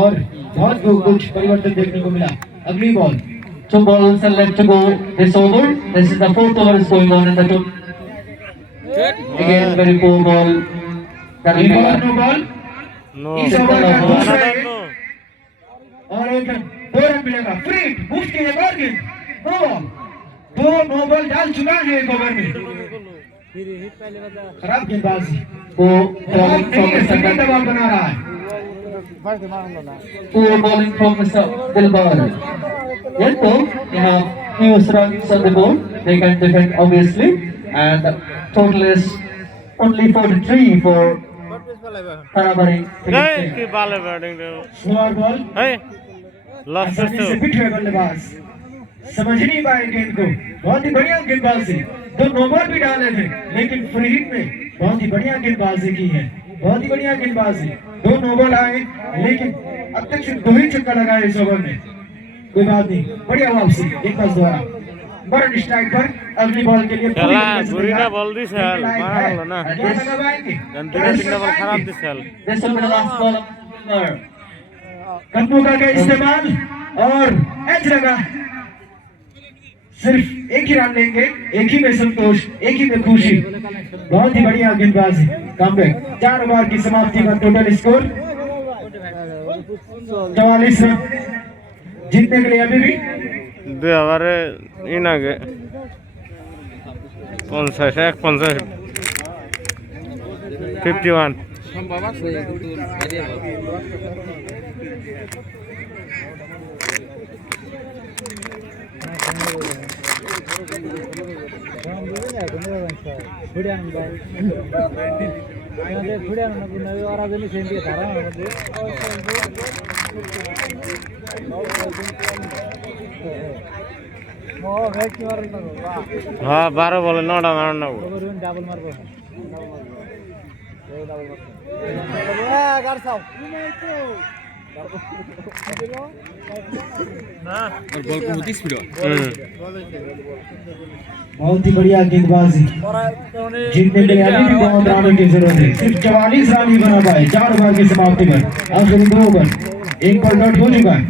और बहुत कुछ परिवर्तन देखने को मिला। अगली ball 2 balls are left to go this over. This is the 4th over is going on in the two. Again, very poor ball. That will एक be और a- नो बॉल, नो इस ओवर का दूसरा another गेंद no और एक run, 2 run मिलेगा। Free मुफ्त की एक और गेंद, नो बॉल, 2 नो बॉल डाल चुका है एक ओवर में। खराब गेंदबाजी, Poor बहुत bowling नहीं from है, Mr. सिंगल दबाव बना रहा है। Poor bowling from Mr. Dilbar. Yet though they have few runs on the board, they can defend obviously, and the total is only 43 for Tarabari এই cricket কি team. ভালো batting রে slower ball, এই last आसानी से पिट हुए बल्लेबाज, समझ नहीं पाए गेंद को। बहुत ही बढ़िया गेंदबाजी, 2 नो बॉल भी डाले थे लेकिन फ्री हिट में बहुत ही बढ़िया गेंदबाजी की है। बहुत ही बढ़िया गेंदबाजी, 2 नो बॉल आए लेकिन अब तक सिर्फ 2 ही छक्का लगाए इस ओवर में। कोई बात नहीं, बढ़िया वापसी गेंदबाज द्वारा। बर्न स्ट्राइक पर अगली बॉल के लिए पूरी খেলা तरीके से ঘুরিটা तैयार। বল দিছে लेकिन আর लाइन মারা है। হলো না क्या लगाएंगे? জানতে क्या তিনটা বল খারাপ लगाएंगे? দিছে This will be the last ball of Dilbar. कदमों का इस्तेमाल और एच लगा। सिर्फ एक ही रन लेंगे, एक ही में संतोष, एक ही में खुशी। बहुत ही बढ़िया गेंदबाजी, कमबैक। 4 ओवर की समाप्ति का टोटल स्कोर 44 रन। जीतने के लिए अभी भी 2 ওভারে ইন আগে 50 51 51 হ্যাঁ 12 বলে 9টা মারন না बहुत ही बढ़िया गेंदबाजी। जीतने के लिए अभी भी बहुत रनों की जरूरत है। सिर्फ 44 रन ही बना पाए 4 ओवर की समाप्ति पर। आखिरी 2 ओवर, एक पर डॉट हो चुका है।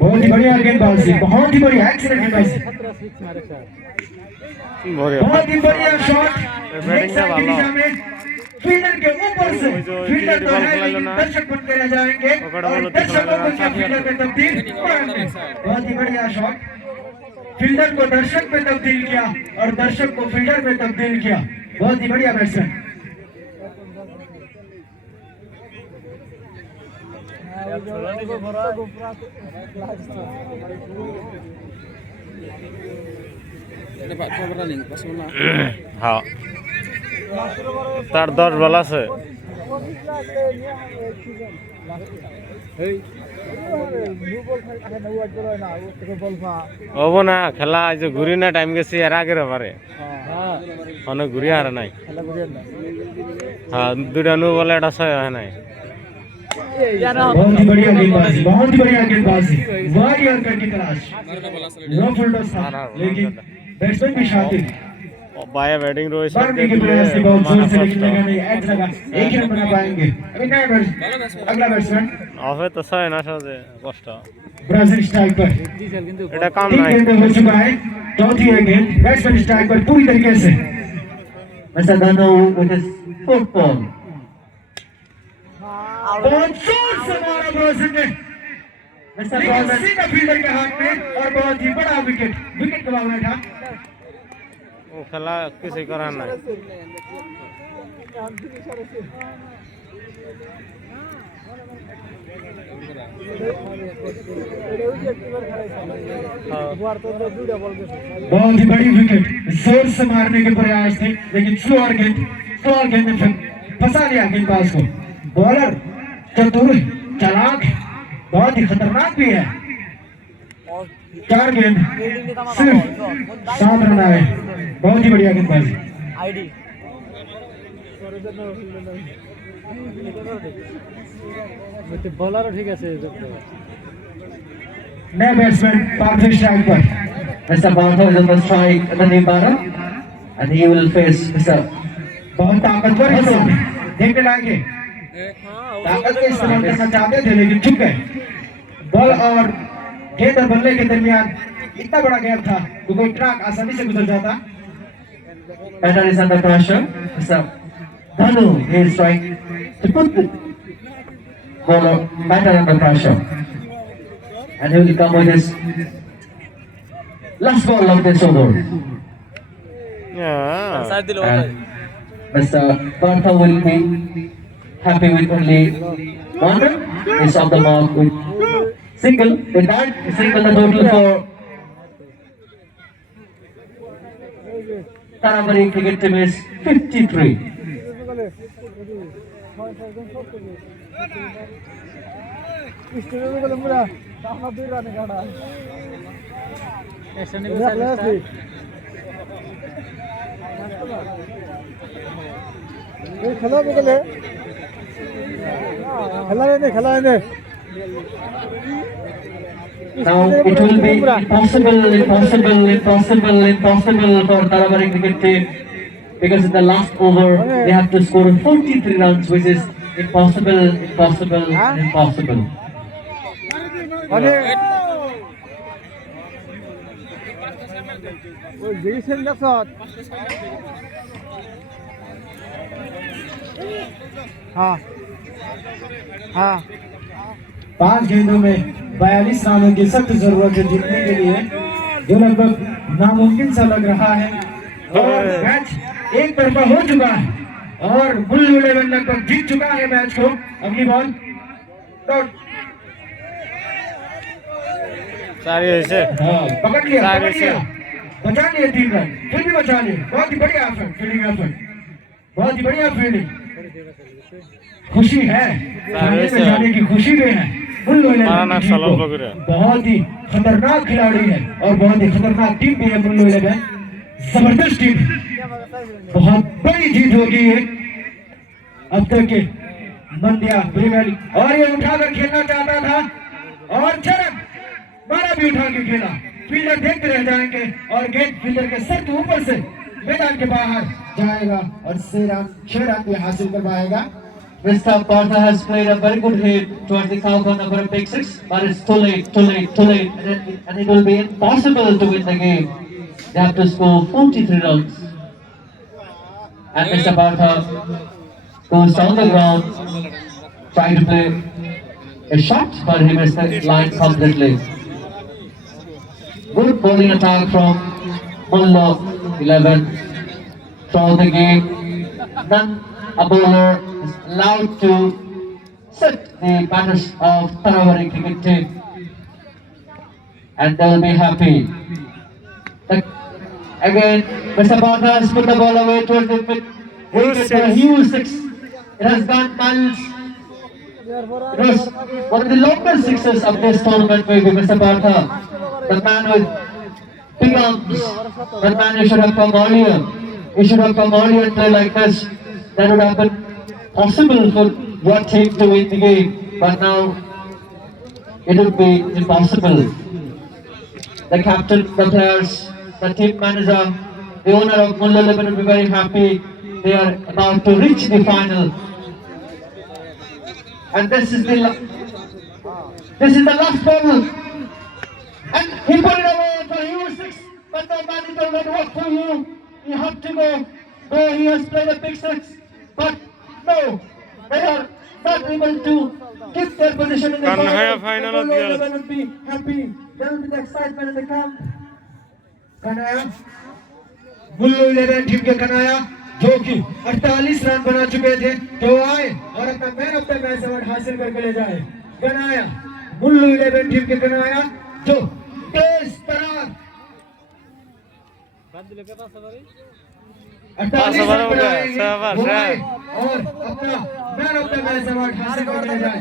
बहुत ही बढ़िया गेंदबाजी, बहुत ही बढ़िया एक्सीलेंट गेंदबाजी, ভরে बहुत ही बढ़िया शॉट। बैटिंग का लेग साइड की भालो। दिशा में फील्डर के ऊपर से फील्डर तो है लेकिन दर्शक बन के रह जाएंगे और दर्शकों को क्या फील्डर में तब्दील करेंगे। बहुत ही बढ़िया शॉट, फील्डर को दर्शक में तब्दील किया और दर्शक को फील्डर में तब्दील किया। बहुत ही बढ़िया बैट्समैन। हाँ তার 10 বল আছে হবো না খেলা এই যে ঘুরি না টাইম গেছে এর আগের পারে অনেক ঘুরি আর নাই হ্যাঁ দুটা নো বলে এটা ছয় হয় নাই बहुत ही बढ़िया गेंदबाजी, बहुत ही बढ़िया गेंदबाजी, वारियर की तलाश, नो फील्डर था लेकिन बैट्समैन भी शातिर। बाया बैटिंग रोहित मारने के प्रयास से बहुत जोर से लेकिन लगा नहीं, एज लगा, एक ही रन बना पाएंगे। अभी नया अगला बैट्समैन অফে তো ছয় না সাথে কষ্ট ब्राजील स्ट्राइक पर এটা কাম तीन নাই गेंदें हो चुका है, चौथी है गेंद बैट्समैन स्ट्राइक पर पूरी तरीके से। Mr. Dhanu with his fourth ball. बहुत जोर से मारा ब्राजील ने, Mr. लेकिन Bowman, सीधा फील्डर के हाथ में और बहुत ही बड़ा विकेट गवा बैठा। ও খেলা কিছুই করার নাই बहुत ही बड़ी विकेट, जोर से मारने के प्रयास थे लेकिन स्लोअर गेंद ने फंसा लिया गेंदबाज को। बॉलर चतुर चालाक बहुत ही खतरनाक भी है। 4 गेंद सिर्फ 7 रन आए, बहुत ही बढ़िया गेंदबाजी। नए बैट्समैन पार्थिव स्ट्राइक पर Mr. Partha is on the strike at the new batter, and he will face Mr. बहुत ताकतवर है, देखने लायक है। ताकत का इस्तेमाल करना चाहते थे लेकिन चुप गए। बॉल और गेंद और बल्ले के दरमियान इतना बड़ा गैप था तो कोई ट्रैक आसानी से गुजर जाता। Batter is under pressure. Mr. Dhanu is trying to put the batter under pressure, and he will come with his last ball of this over. And Mr. Partha will be happy with only one run. He's off the mark with single. With that, single the total for Tarabari cricket team is 53. Now it will be impossible for Tarabari cricket team, because in the last over they have to score 43 runs, which is impossible. हाँ 5 गेंदों में 42 रनों की सख्त जरूरत है जीतने के लिए, जो लगभग नामुमकिन सा लग रहा है। और मैच एक तरफा हो चुका है और बुल्लू 11 लगभग जीत चुका है मैच को। अगली बॉल सारी ऐसे पकड़ लिया, बचा लिए 3 रन, फिर भी बचा लिए। बहुत ही बढ़िया फील्डिंग एफर्ट, बहुत ही बढ़िया फील्डिंग। खुशी है, जाने की खुशी भी है। बुल्लू 11 बहुत ही खतरनाक खिलाड़ी है और बहुत ही खतरनाक टीम भी है बुल्लू 11, जबरदस्त टीम, बहुत बड़ी जीत होगी ये अब तक के मंडिया प्रीमियर लीग। और ये उठाकर खेलना चाहता था और चरम मारा भी उठा के खेला, फील्डर देखते रह जाएंगे और गेंद फील्डर के सर के ऊपर से मैदान के बाहर जाएगा और 6 रन भी हासिल कर पाएगा। Mr. Partha has played a very good hit towards the cow corner for a big 6, but it's too late, and it will be impossible to win the game. They have to score 43 runs, and Mr. Partha goes down the ground, trying to play a shot, but he missed the line completely. Good bowling attack from Mullo 11. Throw the game. None a bowler is allowed to set the batters of Tarawari cricket team, and they'll be happy. Again, Mr. Bhatta has put the ball away towards the mid. It's a huge six. It has gone miles. It was one of the longest sixes of this tournament, maybe, Mr. Bhatta. The man with big arms. That man, he should have come earlier. He should have come earlier and play like this. That would have been possible for your team to win the game. But now, it would be impossible. The captain, the players, the team manager, the owner of Mullo 11 will be very happy. They are about to reach the final. And this is the last ball. And he put it away for you six. But the manager will work for you. You have to go. Though he has played a big six. But no, they are not able to keep their position in the final. Mullo 11 will be happy. There will be the excitement in the camp. कनाया मुल्लो 11 team के कनाया जो कि 48 run बना चुके थे तो आए और अपना man of the match award हासिल करके ले जाए। कनाया मुल्लो 11 टीम के कनाया जो तेज तरार 48 रन बनाएंगे और अपना man of the match award हासिल करके ले जाए।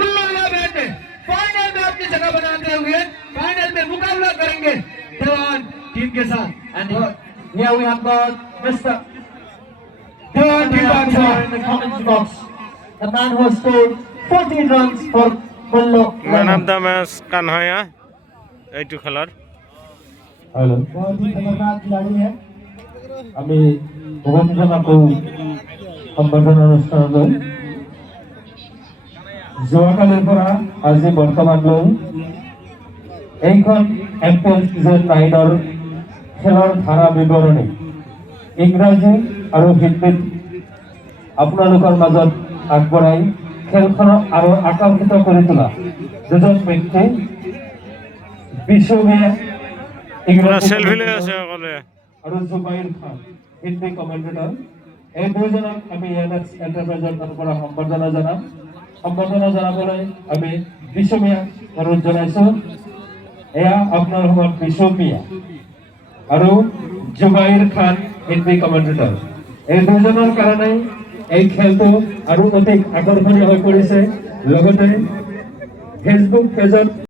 मुल्लो 11 ने फाइनल में अपनी जगह बनाते हुए फाइनल में मुकाबला करेंगे देवान टीम के साथ। And here we have got Mr. देवान टीम बादशाह in the comments box. The man who has scored 14 runs for Mullo 11. Man of the match Kanhaiya এইটু খেলার হ্যালো बहुत ही खतरनाक खिलाड़ी है। আমি অভিনন্দনকো সম্বৰ্ধনা অনুষ্ঠানলৈ যোৱাকালিৰ পৰা আজি বৰ্তমানলৈ এইখন এমপিএল সিজন 9ৰ খেলৰ ধাৰা বিৱৰণী ইংৰাজী আৰু হিন্দীত আপোনালোকৰ মাজত আগবঢ়াই খেলখনক আৰু আকাংক্ষিত কৰি তোলা দুজন ব্যক্তি বিশ্বমিয়া ইংৰাজী সেলফি লৈ আছে অকলে আৰু জুবাইৰ খান হিন্দী কমেণ্টেটৰ এই দুজনক আমি এনএক্স এণ্টাৰপ্ৰাইজৰ ফালৰ পৰা সম্বৰ্ধনা জনাম। সম্বৰ্ধনা জনাবলৈ আমি বিশ্বমিয়া অনুৰোধ জনাইছোঁ। এয়া আপোনাৰ সময়ত বিশ্বমিয়া আৰু জুবাইৰ খান হিন্দী কমেণ্টেটৰ এই দুজনৰ কাৰণে এই খেলটো আৰু অধিক আকৰ্ষণীয় হৈ পৰিছে। লগতে ফেচবুক পেজত